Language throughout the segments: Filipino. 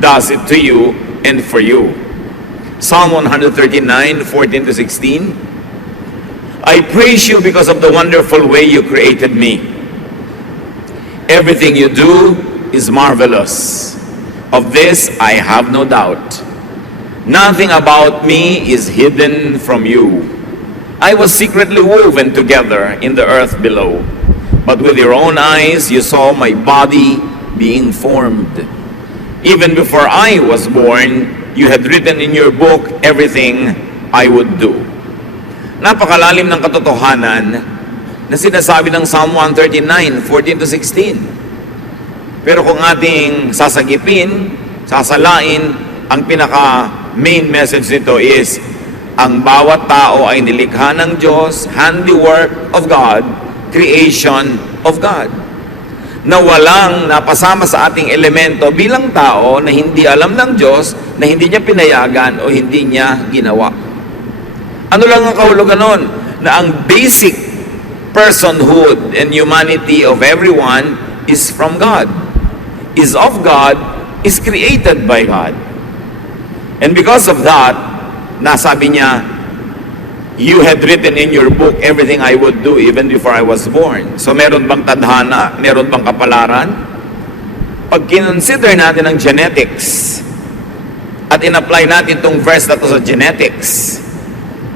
does it to you and for you. Psalm 139:14-16. I praise you because of the wonderful way you created me. Everything you do is marvelous. Of this I have no doubt. Nothing about me is hidden from you. I was secretly woven together in the earth below. But with your own eyes you saw my body being formed. Even before I was born, you had written in your book everything I would do. Napakalalim ng katotohanan na sinasabi ng Psalm 139:14-16. Pero kung ating sasagipin, sasalain, ang pinaka main message nito is, ang bawat tao ay nilikha ng Diyos, handiwork of God, creation of God, na walang napasama sa ating elemento bilang tao na hindi alam ng Diyos, na hindi niya pinayagan o hindi niya ginawa. Ano lang ang kahulugan nun? Na ang basic personhood and humanity of everyone is from God, is of God, is created by God. And because of that, nasabi niya, you had written in your book everything I would do even before I was born. So meron bang tadhana? Meron bang kapalaran? Pag kinonsider natin ang genetics at in-apply natin itong verse na to sa genetics,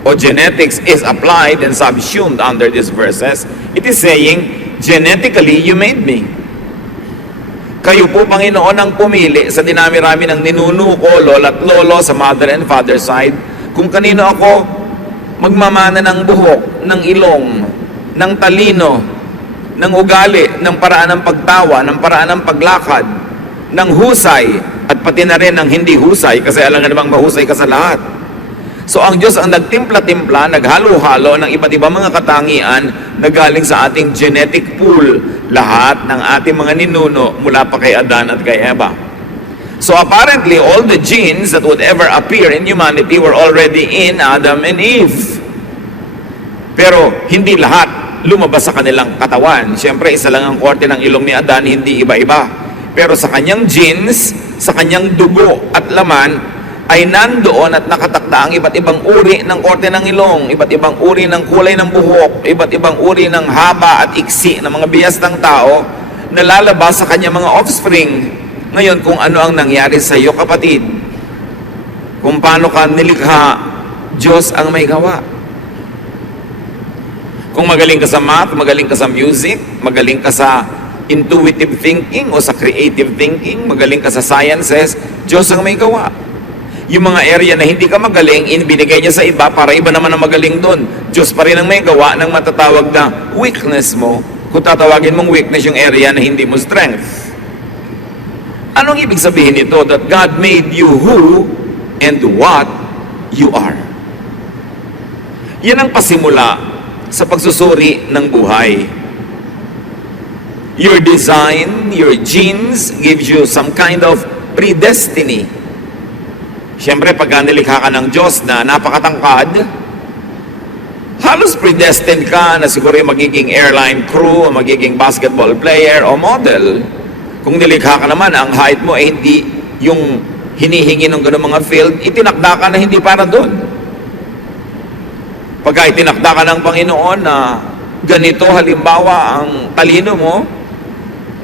o genetics is applied and subsumed under these verses, it is saying, genetically you made me. Kayo po, Panginoon, ang pumili sa dinami-rami ng ninuno ko, lola at lolo sa mother and father side, kung kanino ako magmamana ng buhok, ng ilong, ng talino, ng ugali, ng paraan ng pagtawa, ng paraan ng paglakad, ng husay, at pati na rin ng hindi husay, kasi alam nga namang mahusay ka sa lahat. So ang Diyos ang nagtimpla-timpla, naghalo-halo ng iba't ibang mga katangian na galing sa ating genetic pool, lahat ng ating mga ninuno mula pa kay Adan at kay Eva. So apparently, all the genes that would ever appear in humanity were already in Adam and Eve. Pero hindi lahat lumabas sa kanilang katawan. Siyempre, isa lang ang korte ng ilong ni Adan, hindi iba-iba. Pero sa kanyang genes, sa kanyang dugo at laman, ay nandoon at nakatakda ang iba't ibang uri ng korte ng ilong, iba't ibang uri ng kulay ng buhok, iba't ibang uri ng haba at iksi ng mga biyas ng tao na lalabas sa kanyang mga offspring. Ngayon, kung ano ang nangyari sa iyo, kapatid, kung paano ka nilikha, Diyos ang may gawa. Kung magaling ka sa math, magaling ka sa music, magaling ka sa intuitive thinking o sa creative thinking, magaling ka sa sciences, Diyos ang may gawa. Yung mga area na hindi ka magaling, binigay niya sa iba para iba naman ang magaling doon. Diyos pa rin ang may gawa ng matatawag na weakness mo, kung tatawagin mong weakness yung area na hindi mo strength. Anong ibig sabihin nito? That God made you who and what you are. Yan ang pasimula sa pagsusuri ng buhay. Your design, your genes gives you some kind of predestiny. Siyempre, pag nilikha ka ng Diyos na napakatangkad, halos predestined ka na siguro yung magiging airline crew, magiging basketball player o model. Kung nilikha ka naman, ang height mo ay hindi yung hinihingi ng gano'ng mga field, itinakda ka na hindi para doon. Pagka itinakda ka ng Panginoon na ganito halimbawa ang talino mo,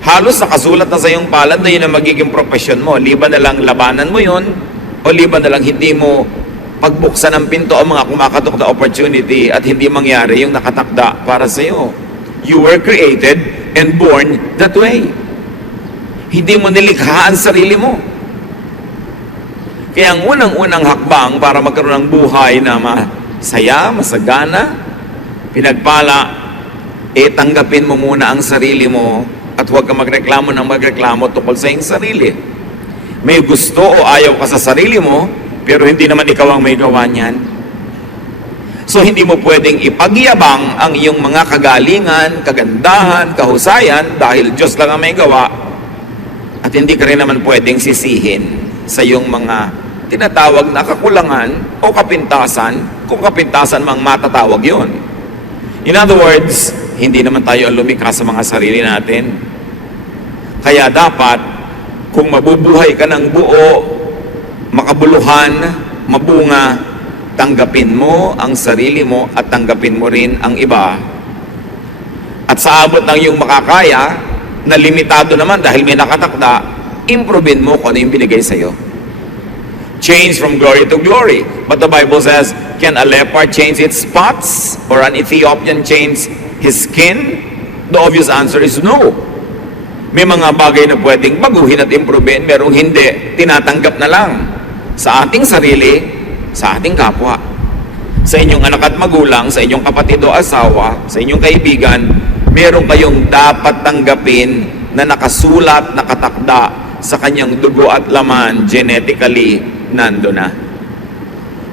halos nakasulat na sa iyong palad na yun ang magiging profession mo. Liban na lang labanan mo yun, o liban na lang hindi mo pagbuksan ng pinto o mga kumakatok na opportunity at hindi mangyari yung nakatakda para sa iyo. You were created and born that way. Hindi mo nilikha ang sarili mo. Kaya ang unang-unang hakbang para magkaroon ng buhay na masaya, masagana, pinagpala, tanggapin mo muna ang sarili mo at huwag ka magreklamo ng magreklamo tungkol sa iyong sarili. May gusto o ayaw ka sa sarili mo, pero hindi naman ikaw ang may gawa niyan. So hindi mo pwedeng ipagyabang ang iyong mga kagalingan, kagandahan, kahusayan dahil Diyos lang ang may gawa, at hindi ka rin naman pwedeng sisihin sa iyong mga tinatawag na kakulangan o kapintasan, kung kapintasan mang matatawag yon. In other words, hindi naman tayo lumikha sa mga sarili natin. Kaya dapat, Kung mabubuhay ka ng buo, makabuluhan, mabunga, tanggapin mo ang sarili mo at tanggapin mo rin ang iba. At sa abot ng iyong makakaya, na limitado naman dahil may nakatakda, improvein mo kung ano yung binigay sa'yo. Change from glory to glory. But the Bible says, can a leopard change its spots? Or an Ethiopian change his skin? The obvious answer is no. May mga bagay na pwedeng baguhin at improvein, merong hindi, tinatanggap na lang. Sa ating sarili, sa ating kapwa. Sa inyong anak at magulang, sa inyong kapatid o asawa, sa inyong kaibigan, meron kayong dapat tanggapin na nakasulat, nakatakda sa kanyang dugo at laman, genetically, nando na.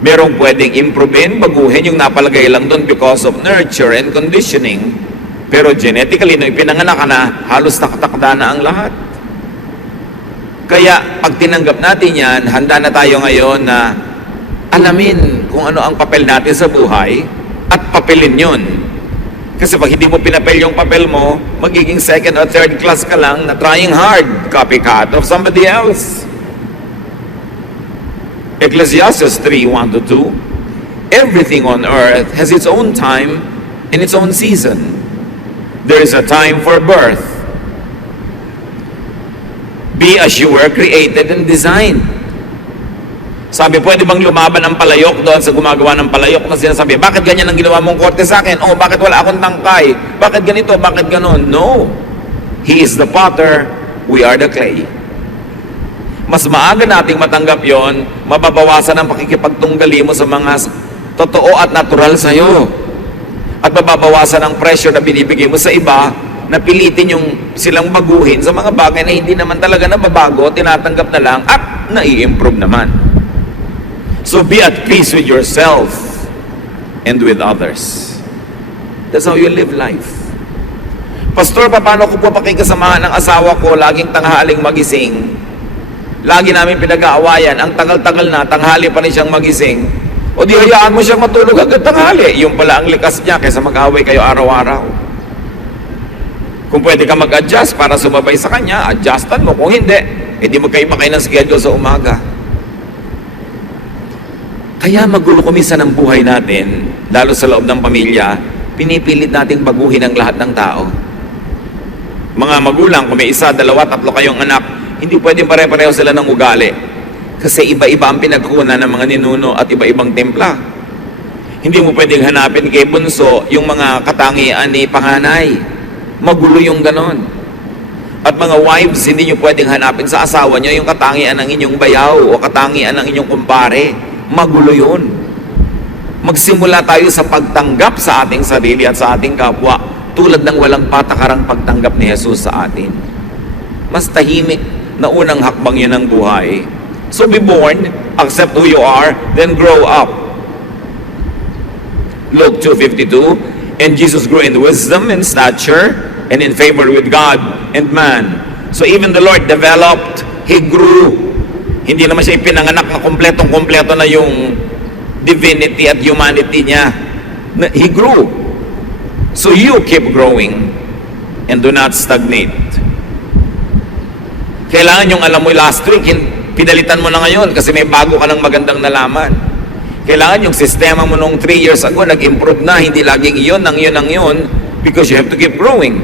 Merong pwedeng improvein, baguhin yung napalagay lang doon because of nurture and conditioning. Pero genetically, nung ipinanganak ka na, halos nakatakda na ang lahat. Kaya, pag tinanggap natin yan, handa na tayo ngayon na alamin kung ano ang papel natin sa buhay at papelin yun. Kasi pag hindi mo pinapel yung papel mo, magiging second or third class ka lang na trying hard, copycat of somebody else. Ecclesiastes 3:1-2, everything on earth has its own time and its own season. There is a time for birth. Be as you were created and designed. Sabi, pwede bang lumaban ang palayok doon sa gumagawa ng palayok na sinasabi, bakit ganyan ang ginawa mong korte sa akin? Oh, bakit wala akong tangkay? Bakit ganito? Bakit ganon? No. He is the potter, we are the clay. Mas maaga nating matanggap yon, mababawasan ang pakikipagtunggali mo sa mga totoo at natural sa'yo. At mababawasan ang pressure na binibigay mo sa iba na pilitin yung silang baguhin sa mga bagay na hindi naman talaga nababago, tinatanggap na lang at nai-improve naman. So be at peace with yourself and with others. That's how you live life. Pastor, paano ko po pakikasamahan ng asawa ko laging tanghaling magising? Lagi namin pinag-aawayan, ang tagal-tagal na, tanghali pa rin siyang magising. O di hayaan mo siyang matulog hanggang tanghali. Yung pala ang likas niya kaysa mag-away kayo araw-araw. Kung pwede ka mag-adjust para sumabay sa kanya, adjustan mo. Kung hindi, edi magkaiba kayo ng schedule sa umaga. Kaya magulo kuminsan ang buhay natin, lalo sa loob ng pamilya, pinipilit nating baguhin ang lahat ng tao. Mga magulang, kung may isa, dalawa, tatlo kayong anak, hindi pwedeng pare-pareho sila ng ugali. Kasi iba-iba ang pinagkunan ng mga ninuno at iba-ibang templa. Hindi mo pwedeng hanapin kay bunso yung mga katangian ni panganay. Magulo yung ganon. At mga wives, hindi nyo pwedeng hanapin sa asawa nyo yung katangian ng inyong bayaw o katangian ng inyong kumpare. Magulo yun. Magsimula tayo sa pagtanggap sa ating sarili at sa ating kapwa tulad ng walang patakarang pagtanggap ni Jesus sa atin. Mas tahimik na unang hakbang yun ng buhay. So be born, accept who you are, then grow up. Luke 2:52, and Jesus grew in wisdom and stature and in favor with God and man. So even the Lord developed, He grew. Hindi naman siya ipinanganak na kompletong-kompleto na yung divinity at humanity niya. He grew. So you keep growing and do not stagnate. Kailangan yung alam mo last week, pinalitan mo na ngayon kasi may bago ka ng magandang nalaman. Kailangan yung sistema mo nung 3 years ago, nag-improve na, hindi laging iyon, ang yun, because you have to keep growing.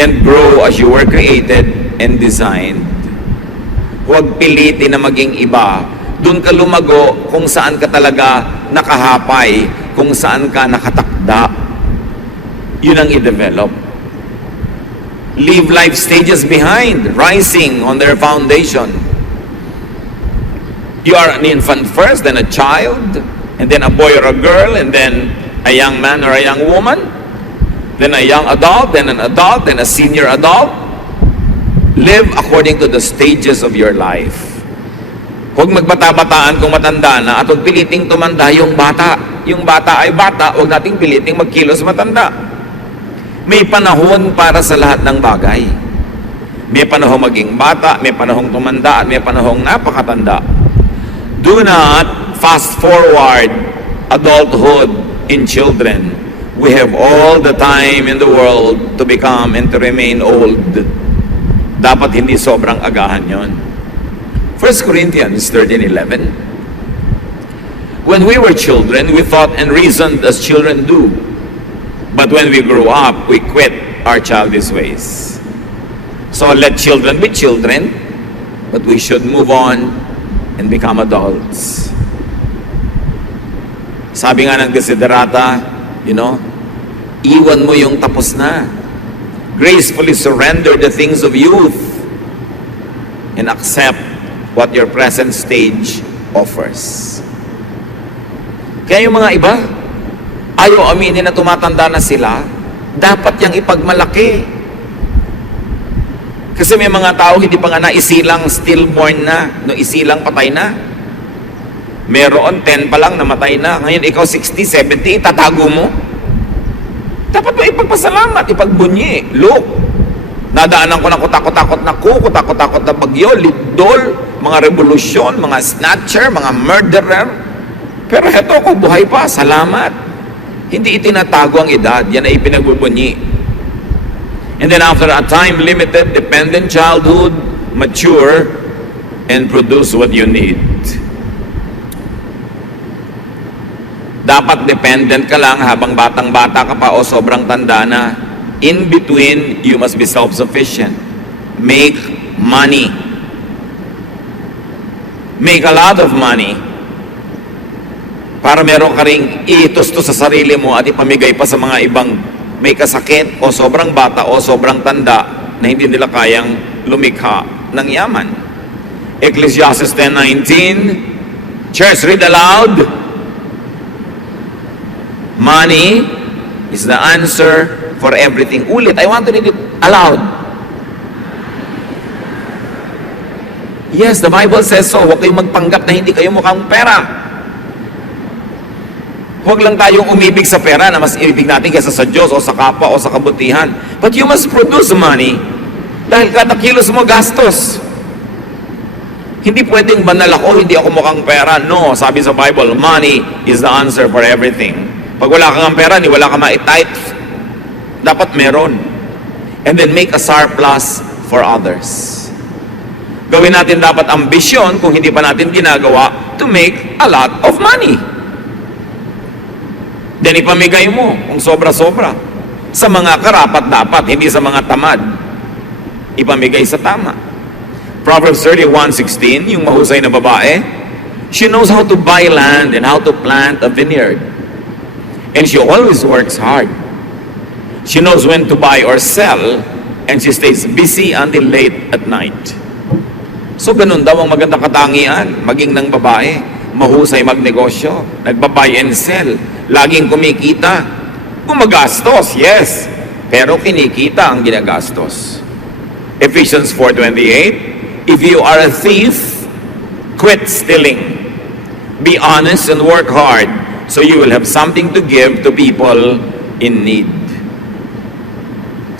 And grow as you were created and designed. Huwag pilitin na maging iba. Doon ka lumago kung saan ka talaga nakahapay, kung saan ka nakatakda. Yun ang i-develop. Leave life stages behind, rising on their foundation. You are an infant first, then a child, and then a boy or a girl, and then a young man or a young woman, then a young adult, then an adult, then a senior adult. Live according to the stages of your life. Huwag magbata-bataan kung matanda na at huwag piliting tumanda yung bata. Yung bata ay bata, huwag nating piliting magkilos matanda. May panahon para sa lahat ng bagay. May panahong maging bata, may panahong tumanda, at may panahong napakatanda. Do not fast forward adulthood in children. We have all the time in the world to become and to remain old. Dapat hindi sobrang agahan yon. 1 Corinthians 13:11. When we were children, we thought and reasoned as children do. But when we grew up, we quit our childish ways. So let children be children, but we should move on and become adults. Sabi nga ng Desiderata, iwan mo yung tapos na. Gracefully surrender the things of youth and accept what your present stage offers. Kaya yung mga iba, ayaw aminin na tumatanda na sila, dapat yang ipagmalaki. Kasi may mga tao hindi pa nga naisilang stillborn na, no isilang patay na. Meron 10 pa lang namatay na. Ngayon ikaw 60, 70, tatago mo. Dapat mo ipagpasalamat, ipagbunyi. Look, nadaanan ko ng kutakot-takot na kutakot-takot na bagyo, lindol, mga revolusyon, mga snatcher, mga murderer. Pero heto ko, buhay pa, salamat. Hindi itinatago ang edad, yan ay ipinagbubunyi. And then after a time-limited, dependent childhood, mature, and produce what you need. Dapat dependent ka lang habang batang-bata ka pa o sobrang tanda na. In between, you must be self-sufficient. Make money. Make a lot of money. Para meron ka ring itustos sa sarili mo at ipamigay pa sa mga ibang may kasakit o sobrang bata o sobrang tanda na hindi nila kayang lumikha ng yaman. Ecclesiastes 10:19. Church, read aloud. Money is the answer for everything. Ulit, I want to read it aloud. Yes, the Bible says so. Huwag kayong magpanggap na hindi kayo mukhang pera. Huwag lang tayong umibig sa pera na mas ibig natin kaysa sa Diyos o sa kapwa o sa kabutihan. But you must produce money dahil kada kilos mo gastos. Hindi pwedeng banal ako, hindi ako mukhang pera. No, sabi sa Bible, money is the answer for everything. Pag wala kang pera, wala kang ma-tithe, dapat meron. And then make a surplus for others. Gawin natin dapat ambisyon kung hindi pa natin ginagawa to make a lot of money. Then ipamigay mo kung sobra-sobra sa mga karapat-dapat, hindi sa mga tamad. Ipamigay sa tama. Proverbs 31:16, yung mahusay na babae, she knows how to buy land and how to plant a vineyard. And she always works hard. She knows when to buy or sell, and she stays busy until late at night. So ganun daw ang magandang katangian, maging ng babae, mahusay magnegosyo, nagba-buy and sell, laging kumikita, gumagastos, yes, pero kinikita ang ginagastos. Ephesians 4:28, if you are a thief, quit stealing. Be honest and work hard, so you will have something to give to people in need.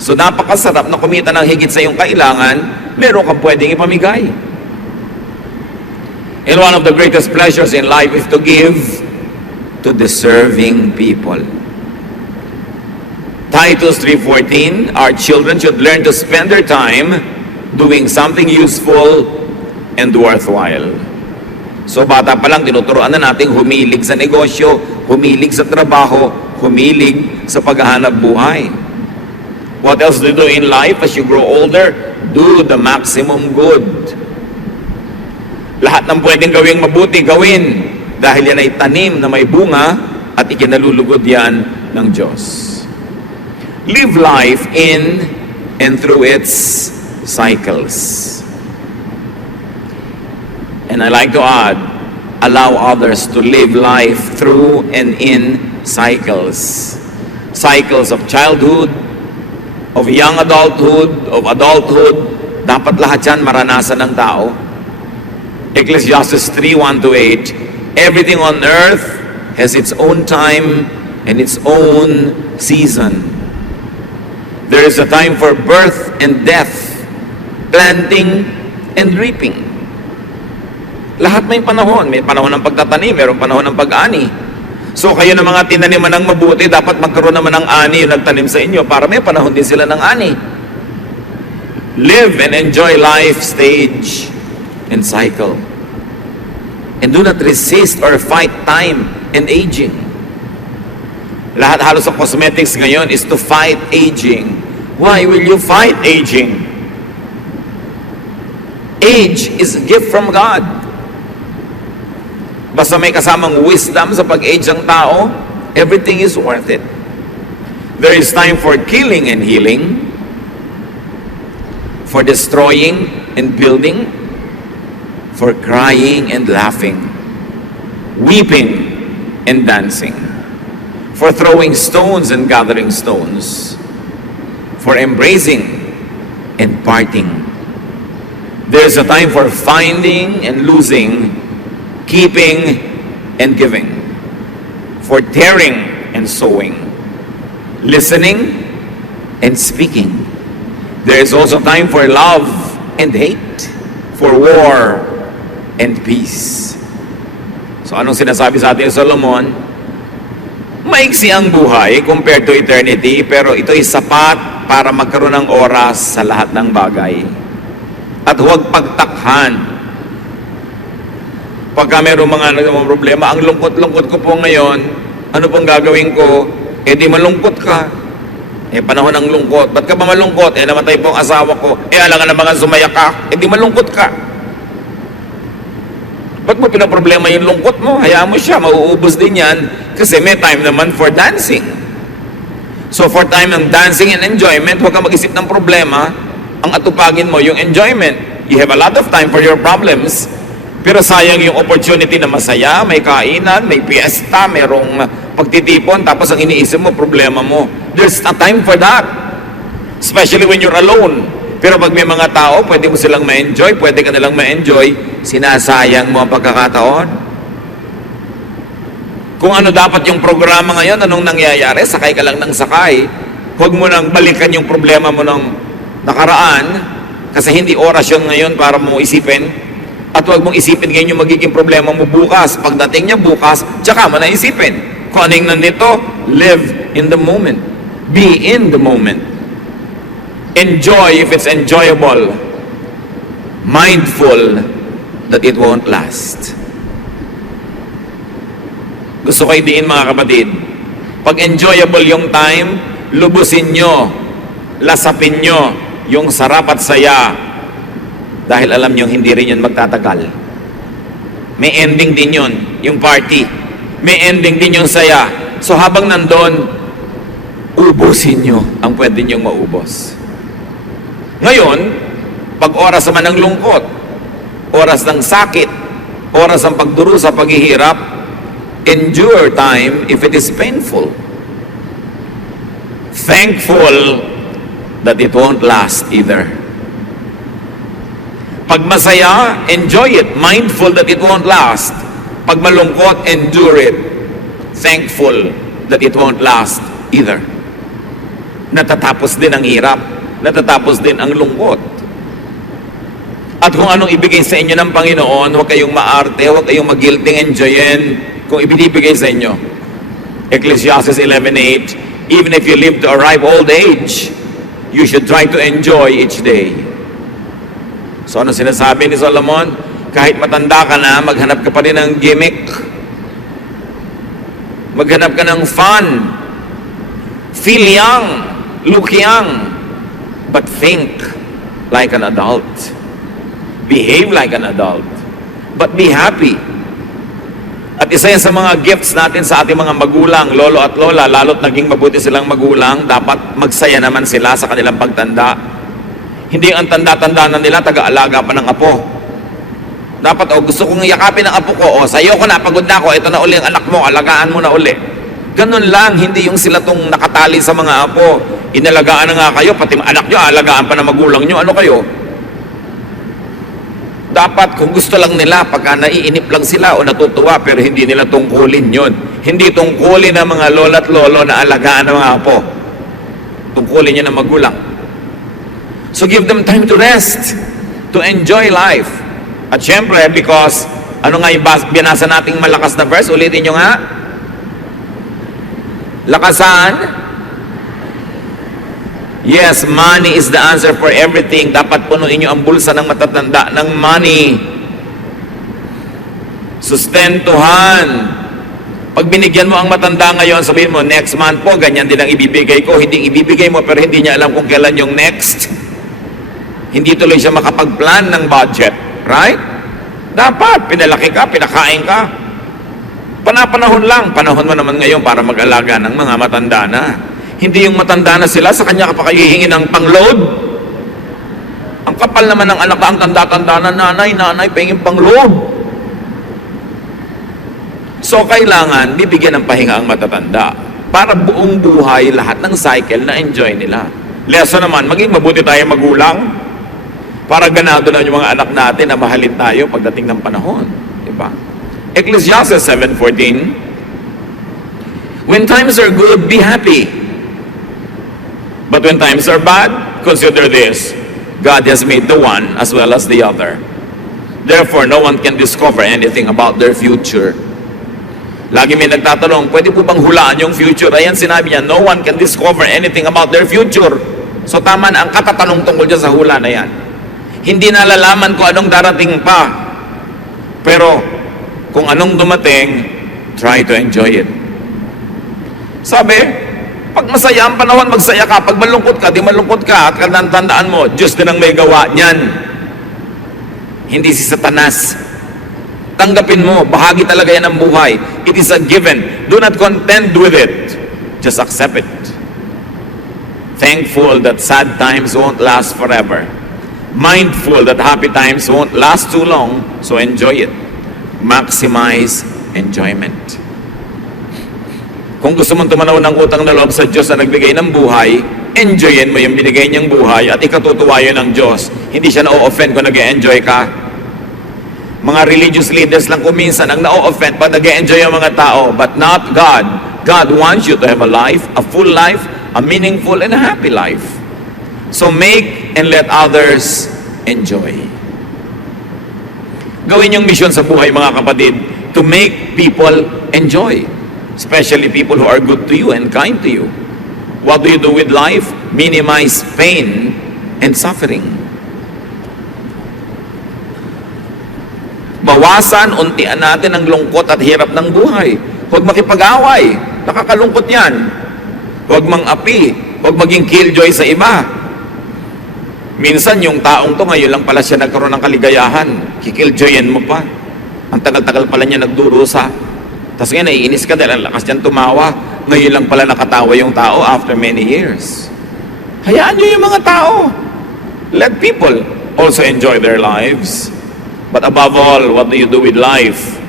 So napakasarap na kumita ng higit sa iyong kailangan, meron kang pwedeng ipamigay. And one of the greatest pleasures in life is to give to deserving people. Titus 3:14, our children should learn to spend their time doing something useful and worthwhile. So bata pa lang, tinuturoan na natin humilig sa negosyo, humilig sa trabaho, humilig sa paghahanap buhay. What else do you do in life as you grow older? Do the maximum good. Lahat ng pwedeng gawing mabuti, gawin. Dahil yan ay tanim na may bunga at ikinalulugod yan ng Diyos. Live life in and through its cycles. And I like to add, allow others to live life through and in cycles. Cycles of childhood, of young adulthood, of adulthood. Dapat lahat yan maranasan ng tao. Ecclesiastes 3:1-8, everything on earth has its own time and its own season. There is a time for birth and death, planting and reaping. Lahat may panahon. May panahon ng pagtatanim, mayroong panahon ng pag-ani. So kayo na mga tinaniman ng mabuti, dapat magkaroon naman ng ani yung nagtanim sa inyo para may panahon din sila ng ani. Live and enjoy life stage and cycle. And do not resist or fight time and aging. Lahat halos sa cosmetics ngayon is to fight aging. Why will you fight aging? Age is a gift from God. Basta may kasamang wisdom sa pag-age ng tao, everything is worth it. There is time for killing and healing, for destroying and building, for crying and laughing, weeping and dancing, for throwing stones and gathering stones, for embracing and parting. There is a time for finding and losing, keeping and giving, for tearing and sowing, listening and speaking. There is also time for love and hate, for war and peace. So anong sinasabi sa atin Solomon? Maiksi ang buhay compared to eternity, pero ito'y sapat para magkaroon ng oras sa lahat ng bagay. At huwag pagtakhan. Pagka mayroong mga problema, ang lungkot-lungkot ko po ngayon, ano pong gagawin ko? Eh di malungkot ka. Eh panahon ng lungkot. Ba't ka ba malungkot? Eh namatay po ang asawa ko. Eh alangan na mga sumaya ka. Eh di malungkot ka. Ba't mo pinaproblema yung lungkot mo? Hayaan mo siya, mauubos din yan. Kasi may time naman for dancing. So for time ng dancing and enjoyment, huwag kang mag-isip ng problema. Ang atupagin mo yung enjoyment. You have a lot of time for your problems. Pero sayang yung opportunity na masaya, may kainan, may fiesta, mayroong pagtitipon, tapos ang iniisip mo, problema mo. There's a time for that. Especially when you're alone. Pero pag may mga tao, pwede mo silang ma-enjoy, pwede ka nilang ma-enjoy, sinasayang mo ang pagkakataon. Kung ano dapat yung programa ngayon, anong nangyayari, sakay ka lang ng sakay. Huwag mo nang balikan yung problema mo ng nakaraan, kasi hindi oras yun ngayon para mo isipin. At huwag mong isipin ngayon yung magiging problema mo bukas. Pagdating niya bukas, tsaka mo na isipin. Kung ano yung nandito, live in the moment. Be in the moment. Enjoy if it's enjoyable. Mindful that it won't last. Gusto ko idiin mga kapatid, pag enjoyable yung time, lubusin nyo, lasapin nyo yung sarap at saya, dahil alam nyo hindi rin yun magtatagal. May ending din yun, yung party. May ending din yung saya. So habang nandun, ubusin nyo ang pwede nyong maubos. Ngayon, pag oras naman ng lungkot, oras ng sakit, oras ng pagdurusa, paghihirap, endure time if it is painful. Thankful that it won't last either. Pag masaya, enjoy it. Mindful that it won't last. Pag malungkot, endure it. Thankful that it won't last either. Natatapos din ang hirap. Natatapos din ang lungkot. At kung anong ibigay sa inyo ng Panginoon, huwag kayong maarte, huwag kayong mag-guilting enjoyin kung ibinibigay sa inyo. Ecclesiastes 11:8, even if you live to a ripe old age, you should try to enjoy each day. So ano sinasabi ni Solomon? Kahit matanda ka na, maghanap ka pa rin ng gimmick. Maghanap ka ng fun. Feel young. Look young. But think like an adult. Behave like an adult. But be happy. At isa yan sa mga gifts natin sa ating mga magulang, lolo at lola, lalo't naging mabuti silang magulang, dapat magsaya naman sila sa kanilang pagtanda. Hindi ang tanda-tanda na nila, taga-alaga pa ng apo. Dapat, gusto kong yakapin ang apo ko, sayo ko na, pagod na ako, ito na uli ang anak mo, alagaan mo na uli. Ganun lang, hindi yung sila tong nakatali sa mga apo. Inalagaan na nga kayo, pati anak nyo, alagaan pa ng magulang nyo, ano kayo? Dapat, kung gusto lang nila, pagka naiinip lang sila o natutuwa, pero hindi nila tungkulin yon. Hindi tungkulin ng mga lola at lolo na alagaan ng mga apo. Tungkulin nyo ng magulang. So give them time to rest, to enjoy life. At syempre, because, ano nga yung binasa nating malakas na verse? Ulitin nyo nga. Lakasan Yes, money is the answer for everything. Dapat punuin nyo ang bulsa ng matatanda ng money. Sustentuhan. Pag binigyan mo ang matanda ngayon, sabihin mo, next month po, ganyan din ang ibibigay ko. Hindi ibibigay mo, pero hindi niya alam kung kailan yung next. Hindi tuloy siya makapag-plan ng budget. Right? Dapat, pinalaki ka, pinakain ka. Panahon lang. Panahon mo naman ngayon para mag-alaga ng mga matanda na. Hindi yung matanda na sila, sa kanya ka pa kayo hihingi ng pang-load. Ang kapal naman ng anak ka, ang tanda-tanda na nanay, pahingin pang-load. So, kailangan bibigyan ng pahinga ang matatanda para buong buhay lahat ng cycle na enjoy nila. Lesson naman, maging mabuti tayo magulang para ganado na yung mga anak natin na mahalin tayo pagdating ng panahon. Diba? Ecclesiastes 7:14, when times are good, be happy. But when times are bad, consider this: God has made the one as well as the other. Therefore, no one can discover anything about their future. Lagi may nagtatanong, pwede po bang hulaan yung future? Ayan, sinabi niya, no one can discover anything about their future. So tama na ang katatanong tungkol dyan sa hula na yan. Hindi nalalaman ko anong darating pa. Pero, kung anong dumating, try to enjoy it. Sabi, pag masaya ang panahon, magsaya ka. Pag malungkot ka, di malungkot ka. At tandaan mo, Diyos din ang may gawa niyan. Hindi si Satanas. Tanggapin mo, bahagi talaga yan ng buhay. It is a given. Do not contend with it. Just accept it. Thankful that sad times won't last forever. Mindful that happy times won't last too long. So enjoy it. Maximize enjoyment. Kung gusto mong tumanaw ng utang na loob sa Diyos na nagbigay ng buhay, enjoyin mo yung binigay niyang buhay at ikatutuwa yun ng Diyos. Hindi siya na-o-offend kung nag-e-enjoy ka. Mga religious leaders lang kuminsan ang na-o-offend pag nag-e-enjoy ang mga tao, but not God. God wants you to have a life, a full life, a meaningful and a happy life. So make and let others enjoy. Gawin yung mission sa buhay, mga kapatid, to make people enjoy. Especially people who are good to you and kind to you. What do you do with life? Minimize pain and suffering. Bawasan, untian natin ang lungkot at hirap ng buhay. Huwag makipag-away. Nakakalungkot yan. Huwag mang-api. Huwag maging killjoy sa iba. Minsan yung taong to, ngayon lang pala siya nagkaroon ng kaligayahan. Kikilljoyin mo pa. Ang tagal-tagal pala niya nagdurusa. Tapos ngayon, naiinis ka dahil ang lakas niyang tumawa. Ngayon lang pala nakatawa yung tao after many years. Hayaan niyo yung mga tao. Let people also enjoy their lives. But above all, what do you do with life?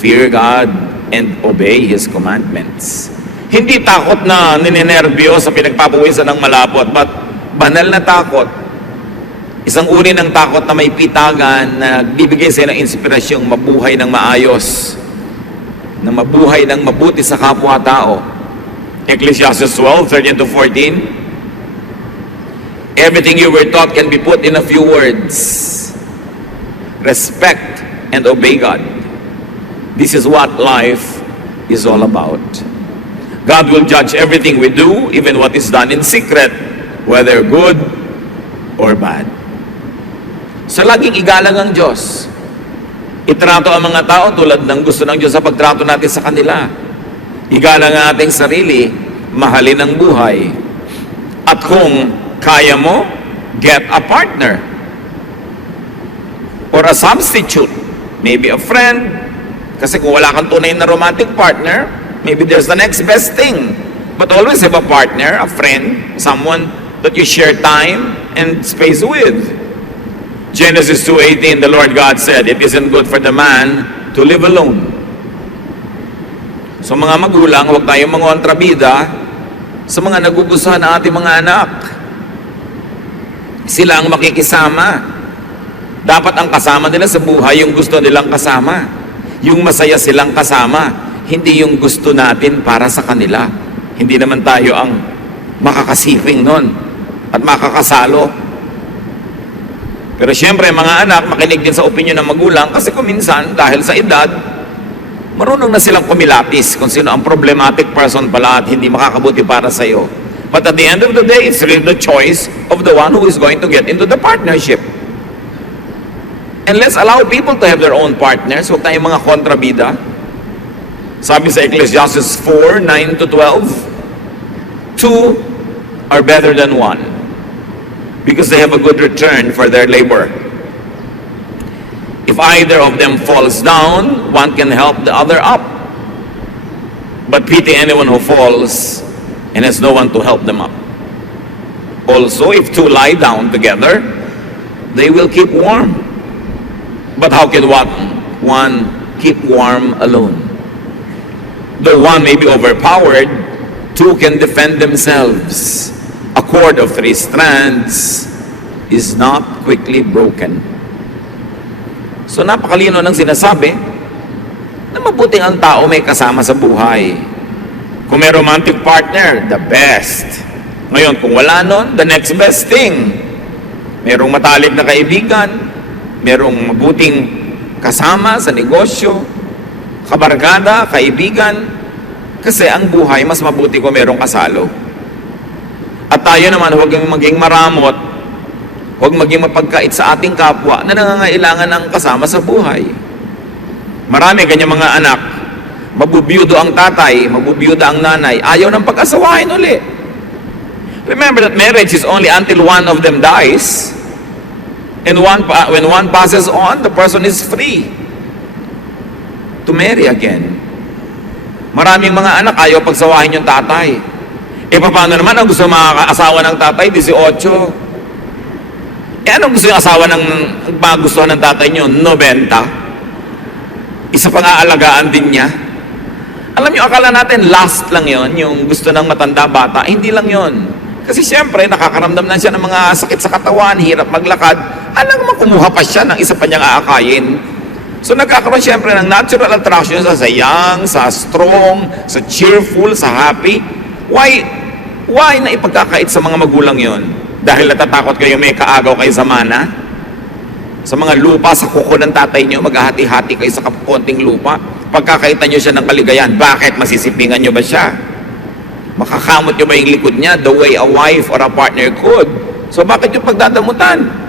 Fear God and obey His commandments. Hindi takot na ninenervyo sa pinagpapawisan ng malapot, but banal na takot. Isang uri ng takot na may pitagan na bibigay sa'yo ng inspirasyong mabuhay ng maayos, na mabuhay ng mabuti sa kapwa-tao. Ecclesiastes 12:13-14. Everything you were taught can be put in a few words. Respect and obey God. This is what life is all about. God will judge everything we do, even what is done in secret, whether good or bad. So laging igalang ang Diyos. Itrato ang mga tao tulad ng gusto ng Diyos sa pagtrato natin sa kanila. Igalang ang ating sarili, mahalin ang buhay. At kung kaya mo, get a partner. Or a substitute. Maybe a friend. Kasi kung wala kang tunay na romantic partner, maybe there's the next best thing. But always have a partner, a friend, someone that you share time and space with. Genesis 2:18, the Lord God said, it isn't good for the man to live alone. So mga magulang, huwag tayong mangontrabida sa mga nagugustuhan ng ating mga anak. Sila ang makikisama. Dapat ang kasama nila sa buhay, yung gusto nilang kasama. Yung masaya silang kasama. Hindi yung gusto natin para sa kanila. Hindi naman tayo ang makakasiping nun at makakasalo. Pero siyempre, mga anak, makinig din sa opinion ng magulang kasi kung minsan, dahil sa edad, marunong na silang kumilatis kung sino ang problematic person pala at hindi makakabuti para sa iyo. But at the end of the day, it's really the choice of the one who is going to get into the partnership. And let's allow people to have their own partners. Huwag tayong mga kontrabida. Sabi sa Ecclesiastes 4, 9 to 12, two are better than one because they have a good return for their labor. If either of them falls down, one can help the other up. But pity anyone who falls and has no one to help them up. Also, if two lie down together, they will keep warm. But how can one keep warm alone? Though one may be overpowered, two can defend themselves. A cord of 3 strands is not quickly broken. So napakalino ng sinasabi na mabuting ang tao may kasama sa buhay. Kung may romantic partner, the best. Ngayon, kung wala nun, the next best thing. Merong matalik na kaibigan, merong mabuting kasama sa negosyo, kabarkada, kaibigan, kasi ang buhay mas mabuti kung merong kasalo. At tayo naman, huwag maging maramot, huwag maging mapagkait sa ating kapwa na nangangailangan ng kasama sa buhay. Marami ganyan mga anak, mabubiyudo ang tatay, mabubiyuda ang nanay, ayaw ng pag-asawahin uli. Remember that marriage is only until one of them dies. And when one passes on, the person is free to marry again. Maraming mga anak ayaw pagsawahin yung tatay. E paano naman ang gusto makakaasawa ng tatay? 18. Anong gusto yung asawa ng magustuhan ng tatay nyo? 90. Isa pang aalagaan din niya. Alam nyo, akala natin last lang yon, yung gusto ng matanda bata. Hindi lang yon. Kasi siyempre, nakakaramdam na siya ng mga sakit sa katawan, hirap maglakad. Alam mo, kumuha pa siya ng isa pa niyang aakayin. So nagkakaroon siyempre ng natural attraction sa young, sa strong, sa cheerful, sa happy. Why na ipagkakait sa mga magulang yon? Dahil natatakot kayo may kaagaw kayo sa mana? Sa mga lupa, sa kuko ng tatay nyo, maghahati-hati kayo sa konting lupa. Pagkakaitan nyo siya ng kaligayahan, bakit? Masisipingan nyo ba siya? Makakamot nyo ba yung likod niya the way a wife or a partner could? So bakit yung pagdadamutan?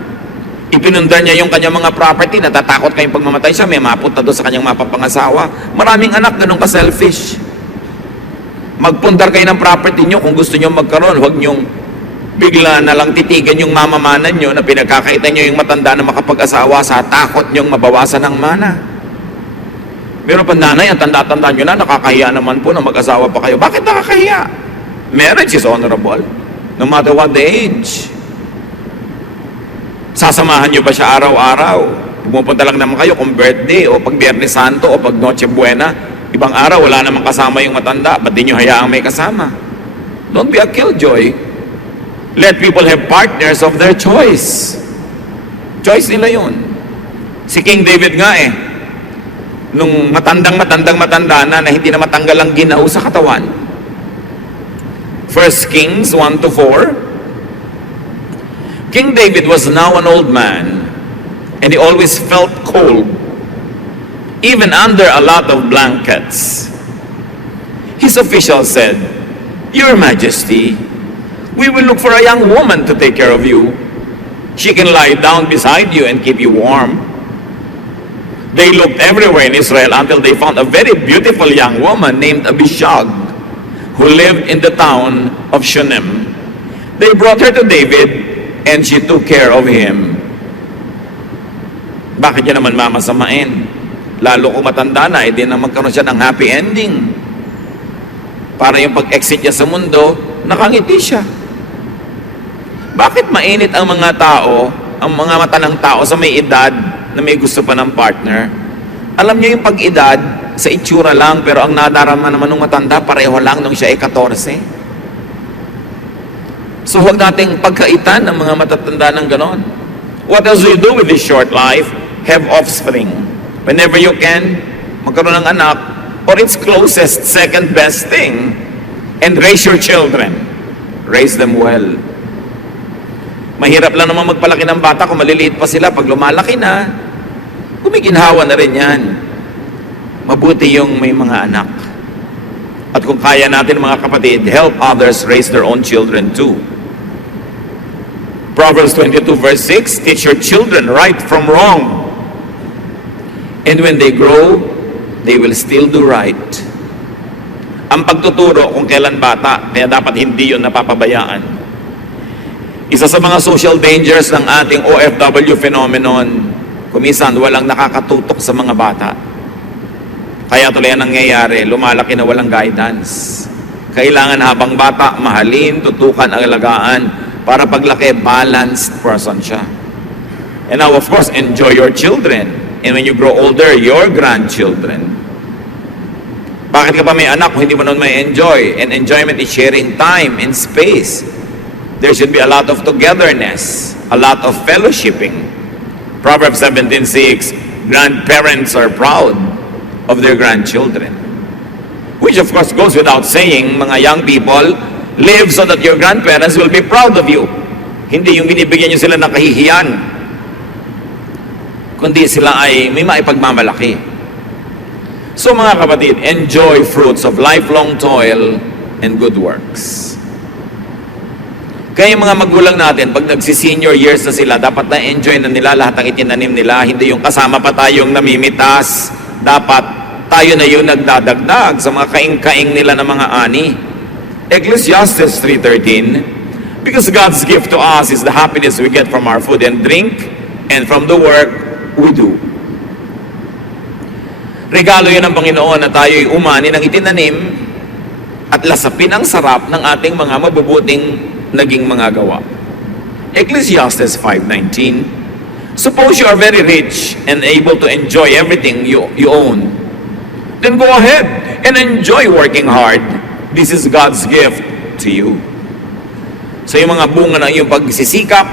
Ipinundar niya yung kanyang mga property, natatakot kayong pagmamatay siya, may mapunta doon sa kanyang mapapangasawa. Maraming anak ganun ka-selfish. Magpundar kayo ng property nyo kung gusto nyo magkaroon, huwag nyong bigla na lang titigan yung mamamanan nyo na pinagkakaitan nyo yung matanda na makapag-asawa sa takot nyong mabawasan ng mana. Meron pa nanay, ang tanda-tanda nyo na, nakakahiya naman po na mag-asawa pa kayo. Bakit nakakahiya? Marriage is honorable, no matter what the age. Sasamahan nyo ba siya araw-araw? Pumupunta lang naman kayo kung birthday o pag Biyernes Santo o pag Noche Buena. Ibang araw, wala namang kasama yung matanda. Ba't di nyo hayaang may kasama? Don't be a killjoy. Let people have partners of their choice. Choice nila yun. Si King David nga nung matanda na hindi na matanggal ang ginaw sa katawan. 1 Kings 1 to 4. King David was now an old man, and he always felt cold, even under a lot of blankets. His officials said, "Your Majesty, we will look for a young woman to take care of you. She can lie down beside you and keep you warm." They looked everywhere in Israel until they found a very beautiful young woman named Abishag, who lived in the town of Shunem. They brought her to David, and she took care of him. Bakit niya naman mamasamain? Lalo kung matanda na, hindi na magkaroon siya ng happy ending. Para yung pag-exit niya sa mundo, nakangiti siya. Bakit mainit ang mga tao, ang mga mata ng tao sa may edad na may gusto pa ng partner? Alam niyo yung pag-edad, sa itsura lang, pero ang nadarama naman ng matanda, pareho lang nung siya ay 14. So huwag nating pagkaitan ng mga matatanda ng ganon. What else do you do with this short life? Have offspring. Whenever you can, magkaroon ng anak, or its closest, second best thing, and raise your children. Raise them well. Mahirap lang naman magpalaki ng bata kung maliliit pa sila. Pag lumalaki na, kumiginhawa na rin yan. Mabuti yung may mga anak. At kung kaya natin mga kapatid, help others raise their own children too. Proverbs 22 verse 6, teach your children right from wrong. And when they grow, they will still do right. Ang pagtuturo kung kailan bata, kaya dapat hindi yun napapabayaan. Isa sa mga social dangers ng ating OFW phenomenon, kumisan walang nakakatutok sa mga bata. Kaya tuloy ang nangyayari, lumalaki na walang guidance. Kailangan habang bata, mahalin, tutukan, alagaan, para paglaki, balanced person siya. And now, of course, enjoy your children. And when you grow older, your grandchildren. Bakit ka pa may anak kung hindi mo nun may enjoy? And enjoyment is sharing time and space. There should be a lot of togetherness, a lot of fellowshipping. Proverbs 17:6, grandparents are proud of their grandchildren. Which of course goes without saying, mga young people, live so that your grandparents will be proud of you. Hindi yung binibigyan nyo sila ng kahihiyan, kundi sila ay may maipagmamalaki. So mga kapatid, enjoy fruits of lifelong toil and good works. Kaya yung mga magulang natin, pag nagsi-senior years na sila, dapat na-enjoy na nila lahat ng itinanim nila. Hindi yung kasama pa tayong namimitas. Dapat tayo na yung nagdadagdag sa mga kaing-kaing nila ng mga ani. Ecclesiastes 3:13, because God's gift to us is the happiness we get from our food and drink and from the work we do. Regalo yun ng Panginoon na tayo'y umani ng itinanim at lasapin ang sarap ng ating mga mabubuting naging mga gawa. Ecclesiastes 5:19, suppose you are very rich and able to enjoy everything you own, then go ahead and enjoy working hard. This is God's gift to you. So yung mga bunga ng iyong pagsisikap,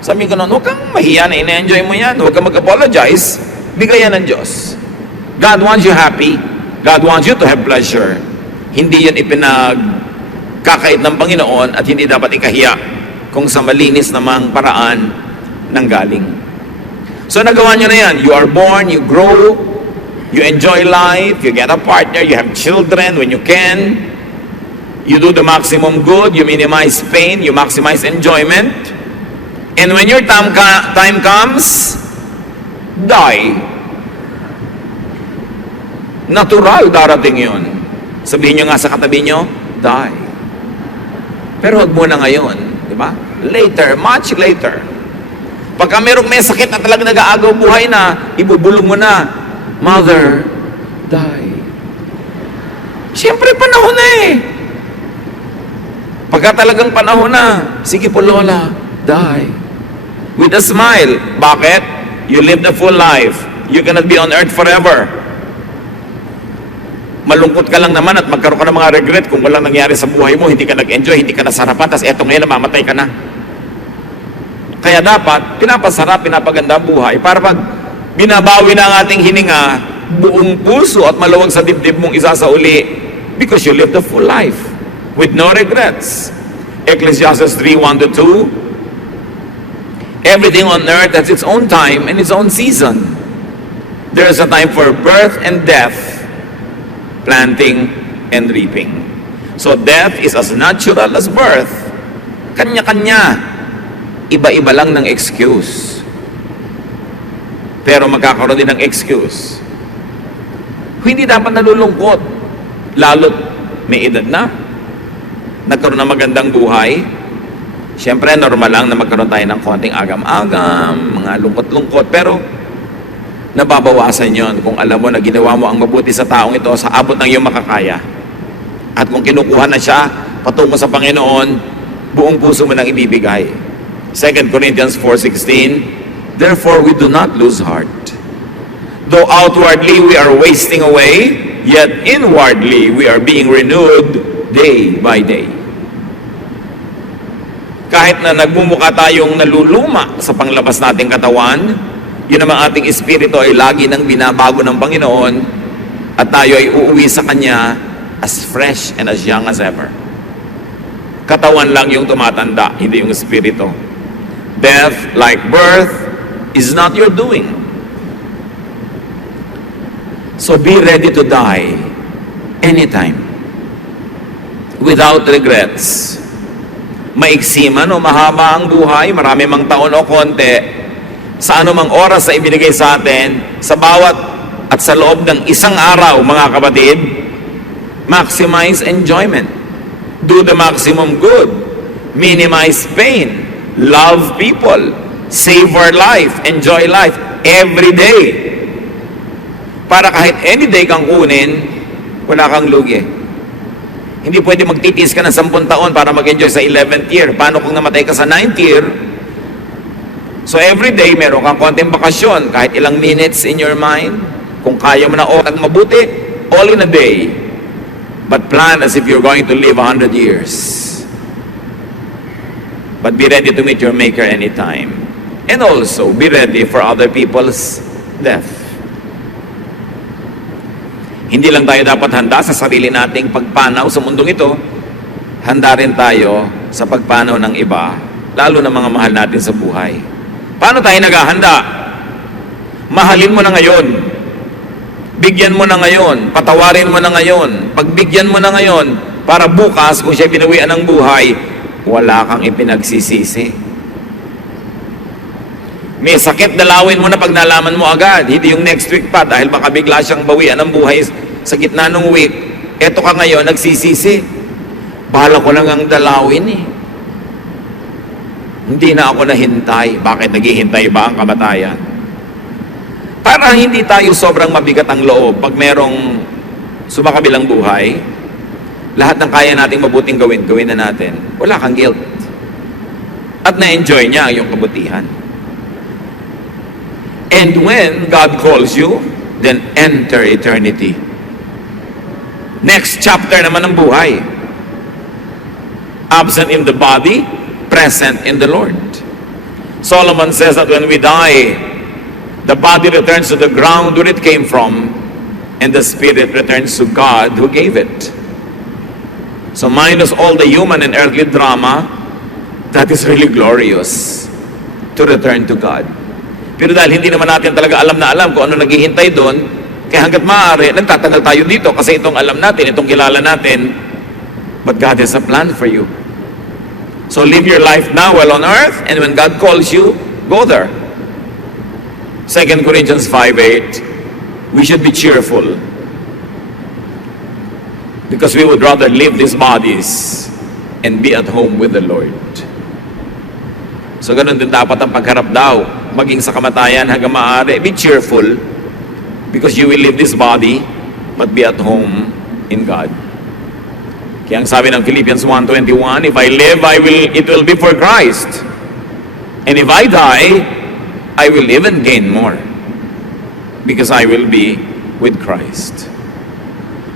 sabi ko nun, huwag kang mahiya na ina-enjoy mo yan. Huwag kang mag-apologize. Bigayan ng Diyos. God wants you happy. God wants you to have pleasure. Hindi yan ipinagkakait ng Panginoon at hindi dapat ikahiya kung sa malinis namang paraan ng galing. So nagawa nyo na yan. You are born, you grow, you enjoy life, you get a partner, you have children when you can. You do the maximum good, you minimize pain, you maximize enjoyment. And when your time comes, die. Natural darating yun. Sabihin nyo nga sa katabi nyo, die. Pero huwag muna ngayon, di ba? Later, much later. Pagka may sakit na talaga nag-aagaw buhay na, ibubulong mo na, mother, die. Siyempre, panahon na eh. Pagka talagang panahon na, sige po lola, die. With a smile. Bakit? You lived a full life. You cannot be on earth forever. Malungkot ka lang naman at magkaroon ka ng mga regret kung walang nangyari sa buhay mo, hindi ka nag-enjoy, hindi ka nasarapan, tapos eto ngayon namamatay ka na. Kaya dapat, pinapasarap, pinapaganda ang buhay para pag binabawi na ang ating hininga, buong puso at maluwag sa dibdib mong isasauli because you lived a full life with no regrets. Ecclesiastes 3:1-2, everything on earth has its own time and its own season. There is a time for birth and death, planting and reaping. So death is as natural as birth. Kanya-kanya. Iba-iba lang ng excuse. Pero magkakaroon din ng excuse. Hindi dapat nalulungkot. Lalo't may edad na. Nagkaroon ng magandang buhay. Siyempre, normal lang na magkaroon tayo ng konting agam-agam, mga lungkot-lungkot. Pero, nababawasan yon kung alam mo na ginawa mo ang mabuti sa taong ito sa abot ng iyong makakaya. At kung kinukuha na siya, patungo sa Panginoon, buong puso mo nang ibibigay. 2 Corinthians 4:16, therefore we do not lose heart. Though outwardly we are wasting away, yet inwardly we are being renewed day by day. Kahit na nagmumukha tayong naluluma sa panglabas nating katawan, yun naman ating espiritu ay lagi nang binabago ng Panginoon at tayo ay uuwi sa Kanya as fresh and as young as ever. Katawan lang yung tumatanda, hindi yung espiritu. Death, like birth, is not your doing. So be ready to die anytime. without regrets. Maiksi man o mahaba ang buhay, marami mang taon o konti, sa anumang oras na ibinigay sa atin, sa bawat at sa loob ng isang araw, mga kapatid, maximize enjoyment. Do the maximum good. Minimize pain. Love people. Savor life. Enjoy life. Every day. Para kahit any day kang kunin, wala kang lugi. Hindi pwede magtitiis ka ng 10 taon para mag-enjoy sa 11th year. Paano kung namatay ka sa 9th year? So every day, meron kang konting bakasyon. Kahit ilang minutes in your mind. Kung kaya mo na mabuti, all in a day. But plan as if you're going to live 100 years. But be ready to meet your Maker anytime. And also, be ready for other people's death. Hindi lang tayo dapat handa sa sarili nating pagpanaw sa mundong ito, handa rin tayo sa pagpanaw ng iba, lalo na mga mahal natin sa buhay. Paano tayo naghahanda? Mahalin mo na ngayon. Bigyan mo na ngayon. Patawarin mo na ngayon. Pagbigyan mo na ngayon, para bukas, kung siya binawian ng buhay, wala kang ipinagsisisi. May sakit, dalawin mo na pag nalaman mo agad. Hindi yung next week pa dahil baka bigla siyang bawian ng buhay sa gitna ng week. Eto ka ngayon, nagsisisi. Bahala ko lang ang dalawin eh. Hindi na ako nahintay. Bakit naghihintay ba ang kamatayan? Para hindi tayo sobrang mabigat ang loob pag merong sumakabilang buhay, lahat ng kaya nating mabuting gawin, gawin na natin. Wala kang guilt. At na-enjoy niya yung kabutihan. And when God calls you, then enter eternity. Next chapter naman ng buhay. Absent in the body, present in the Lord. Solomon says that when we die, the body returns to the ground where it came from, and the spirit returns to God who gave it. So minus all the human and earthly drama, that is really glorious to return to God. Pero dahil hindi naman natin talaga alam na alam kung ano naghihintay doon, kaya hanggat maaari, nagtatagal tayo dito kasi itong alam natin, itong kilala natin, but God has a plan for you. So live your life now while on earth, and when God calls you, go there. 2 Corinthians 5:8, we should be cheerful because we would rather leave these bodies and be at home with the Lord. So ganun din dapat ang pagharap daw, maging sa kamatayan hanggang maaari. Be cheerful because you will leave this body but be at home in God. Kaya ang sabi ng Philippians 1:21, if I live, it will be for Christ. And if I die, I will even gain more because I will be with Christ.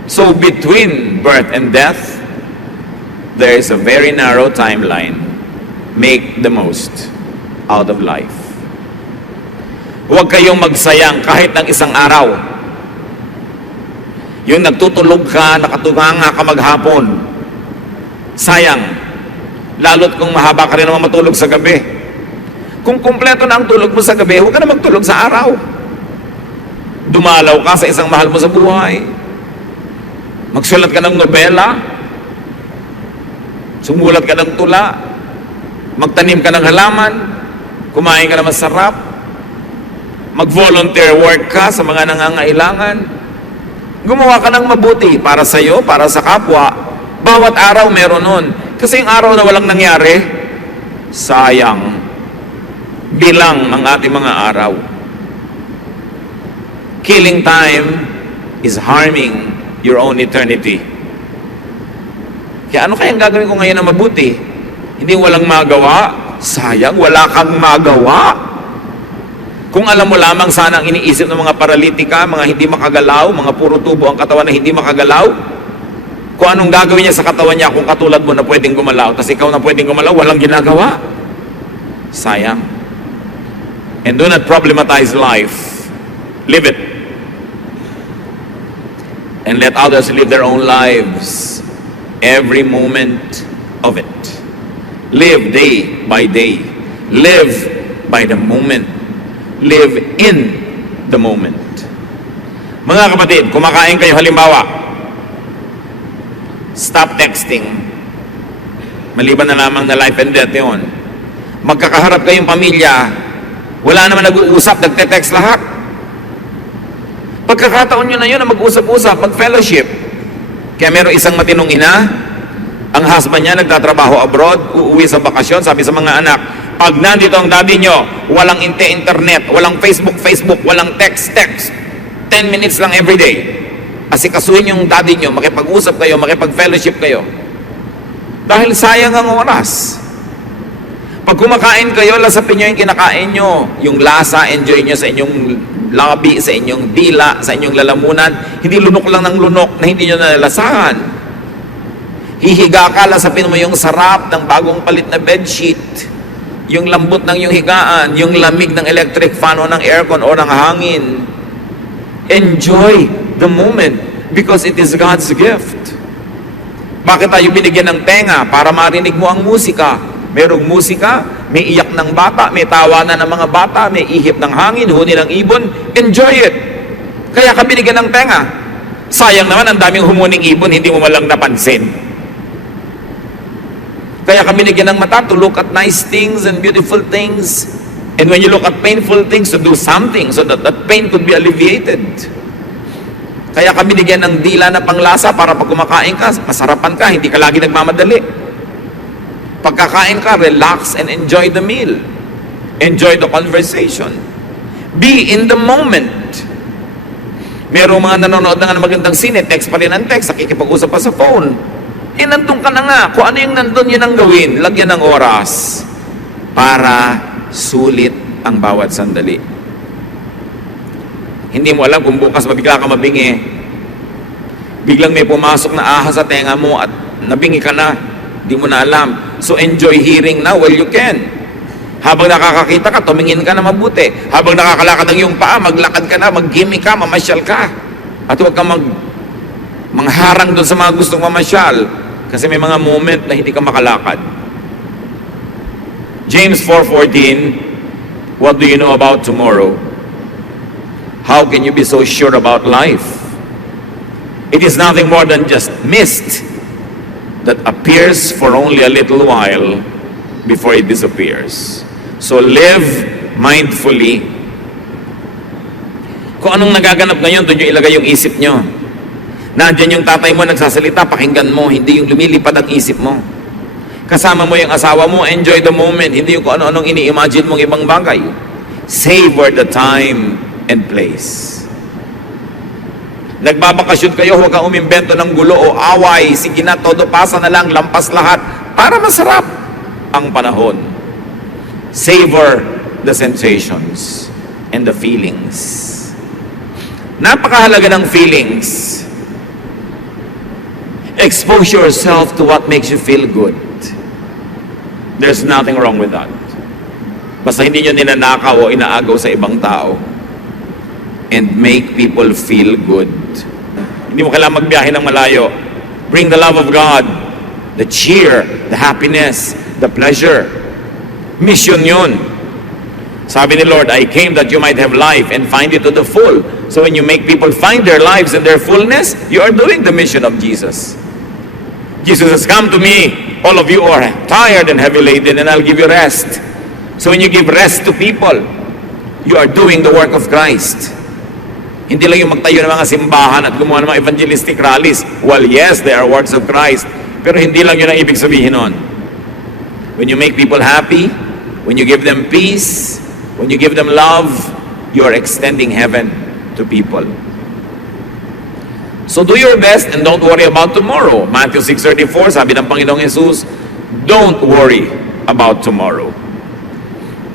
So between birth and death, there is a very narrow timeline. Make the most out of life. Huwag kayong magsayang kahit ng isang araw. Yung nagtutulog ka, nakatunganga ka maghapon, sayang. Lalo't kung mahaba ka rin naman matulog sa gabi. Kung kumpleto na ang tulog mo sa gabi, huwag ka na magtulog sa araw. Dumalaw ka sa isang mahal mo sa buhay. Magsulat ka ng nobela. Sumulat ka ng tula. Magtanim ka ng halaman. Kumain ka na masarap. Mag-volunteer work ka sa mga nangangailangan. Gumawa ka ng mabuti para sa iyo, para sa kapwa. Bawat araw meron nun. Kasi yung araw na walang nangyari, sayang. Bilang ng ating mga araw. Killing time is harming your own eternity. Kaya ano kayang gagawin ko ngayon na mabuti? Hindi walang magawa? Sayang, wala kang magawa. Kung alam mo lamang sana ang iniisip ng mga paralitika, mga hindi makagalaw, mga puro tubo ang katawan na hindi makagalaw, kung anong gagawin niya sa katawan niya kung katulad mo na pwedeng gumalaw, tapos ikaw na pwedeng gumalaw, walang ginagawa. Sayang. And do not problematize life. Live it. And let others live their own lives. Every moment of it. Live day by day. Live by the moment. Live in the moment. Mga kapatid, kumakain kayo halimbawa, Stop texting. Maliban na lamang na life and death yun. Magkakaharap kayong pamilya, wala naman nag-uusap, nagte-text lahat. Pagkakataon nyo na yun na mag-usap-usap, mag-fellowship. Kaya meron isang matinong ina, ang husband niya nagtatrabaho abroad, uuwi sa bakasyon, sabi sa mga anak, pag nandito ang daddy nyo, walang internet, walang Facebook, walang text. 10 minutes lang every day. Asikasuhin yung daddy nyo, makipag-usap kayo, makipag-fellowship kayo. Dahil sayang ang oras. Pag kumakain kayo, lasapin nyo yung kinakain nyo. Yung lasa, enjoy nyo sa inyong labi, sa inyong dila, sa inyong lalamunan. Hindi lunok lang ng lunok na hindi nyo nalalasahan. Hihiga ka, lasapin mo yung sarap ng bagong palit na bedsheet. Yung lambot ng yung higaan, yung lamig ng electric fan o ng aircon o ng hangin. Enjoy the moment because it is God's gift. Bakit tayo binigyan ng tenga? Para marinig mo ang musika. Merong musika, may iyak ng bata, may tawanan ng mga bata, may ihip ng hangin, huni ng ibon. Enjoy it. Kaya ka binigyan ng tenga. Sayang naman, ang daming humuning ibon, hindi mo malang napansin. Kaya ka binigyan ng mata to look at nice things and beautiful things. And when you look at painful things, to do something so that that pain could be alleviated. Kaya ka binigyan ng dila na panglasa para pag kumakain ka, masarapan ka, hindi ka lagi nagmamadali. Pagkakain ka, relax and enjoy the meal. Enjoy the conversation. Be in the moment. Merong mga nanonood na nga ng magandang sine, text pa rin ang text, nakikipag-usap pa sa phone. Eh, nandun ka na nga. Kung ano yung nandun, yun ang gawin. Lagyan ng oras para sulit ang bawat sandali. Hindi mo alam kung bukas mabigla ka mabingi. Biglang may pumasok na ahas sa tenga mo at nabingi ka na. Hindi mo na alam. So enjoy hearing now while you can. Habang nakakakita ka, tumingin ka na mabuti. Habang nakakalakad ang iyong paa, maglakad ka na, mag-gimme ka, mamasyal ka. At huwag kang mangharang doon sa mga gustong mamasyal. Kasi may mga moment na hindi ka makalakad. James 4:14, what do you know about tomorrow? How can you be so sure about life? It is nothing more than just mist that appears for only a little while before it disappears. So live mindfully. Kung anong nagaganap ngayon, doon nyo ilagay yung isip nyo. Nandiyan yung tatay mo nagsasalita, pakinggan mo, hindi yung lumilipad ang isip mo. Kasama mo yung asawa mo, enjoy the moment, hindi yung kung ano-anong ini-imagine mong ibang bagay. Savor the time and place. Nagbabakasyon kayo, huwag kang umimbento ng gulo o away. Sige na, todo pasa na lang, lampas lahat. Para masarap ang panahon. Savor the sensations and the feelings. Napakahalaga ng feelings. Expose yourself to what makes you feel good. There's nothing wrong with that. Basta hindi nyo ninanakaw o inaagaw sa ibang tao. And make people feel good. Hindi mo kailangan magbiyahe ng malayo. Bring the love of God, the cheer, the happiness, the pleasure. Mission yun. Sabi ni Lord, I came that you might have life and find it to the full. So when you make people find their lives in their fullness, you are doing the mission of Jesus. Jesus has come to me. All of you are tired and heavy laden, and I'll give you rest. So when you give rest to people, you are doing the work of Christ. Hindi lang yung magtayo ng mga simbahan at gumawa ng mga evangelistic rallies. Well, yes, they are works of Christ. Pero hindi lang yun ang ibig sabihin nun. When you make people happy, when you give them peace, when you give them love, you are extending heaven to people. So do your best and don't worry about tomorrow. Matthew 6:34, sabi ng Panginoong Jesus, don't worry about tomorrow.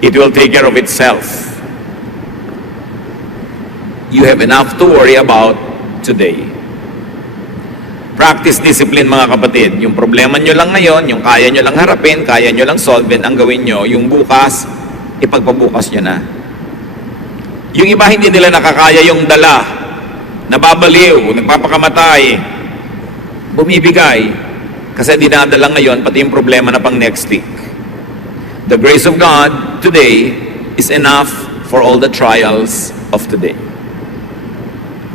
It will take care of itself. You have enough to worry about today. Practice discipline, mga kapatid. Yung problema nyo lang ngayon, yung kaya nyo lang harapin, kaya nyo lang solve, ang gawin nyo, yung bukas, ipagpabukas nyo na. Yung iba hindi nila nakakaya yung dala, nababaliw, nagpapakamatay, bumibigay, kasi dinadala ngayon, pati yung problema na pang next week. The grace of God today is enough for all the trials of today.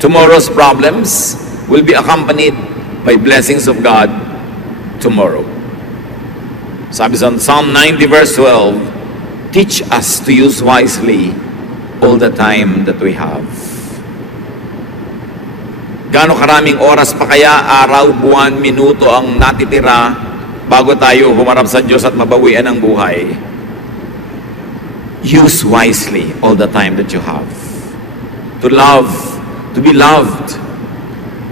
Tomorrow's problems will be accompanied by blessings of God tomorrow. Sabi sa Psalm 90 verse 12, teach us to use wisely all the time that we have. Gaano karaming oras pa kaya, araw, buwan, minuto ang natitira bago tayo humarap sa Diyos at mabawian ang buhay? Use wisely all the time that you have. To love, to be loved,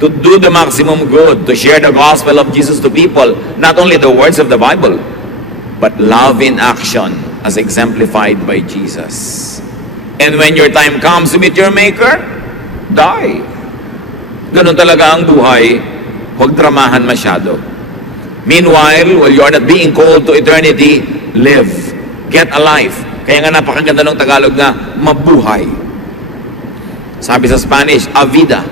to do the maximum good, to share the gospel of Jesus to people, not only the words of the Bible, but love in action as exemplified by Jesus. And when your time comes to meet your Maker, die. Ganun talaga ang buhay. Huwag dramahan masyado. Meanwhile, while you are not being called to eternity, live. Get alive. Kaya nga napakaganda ng Tagalog na mabuhay. Sabi sa Spanish, a vida.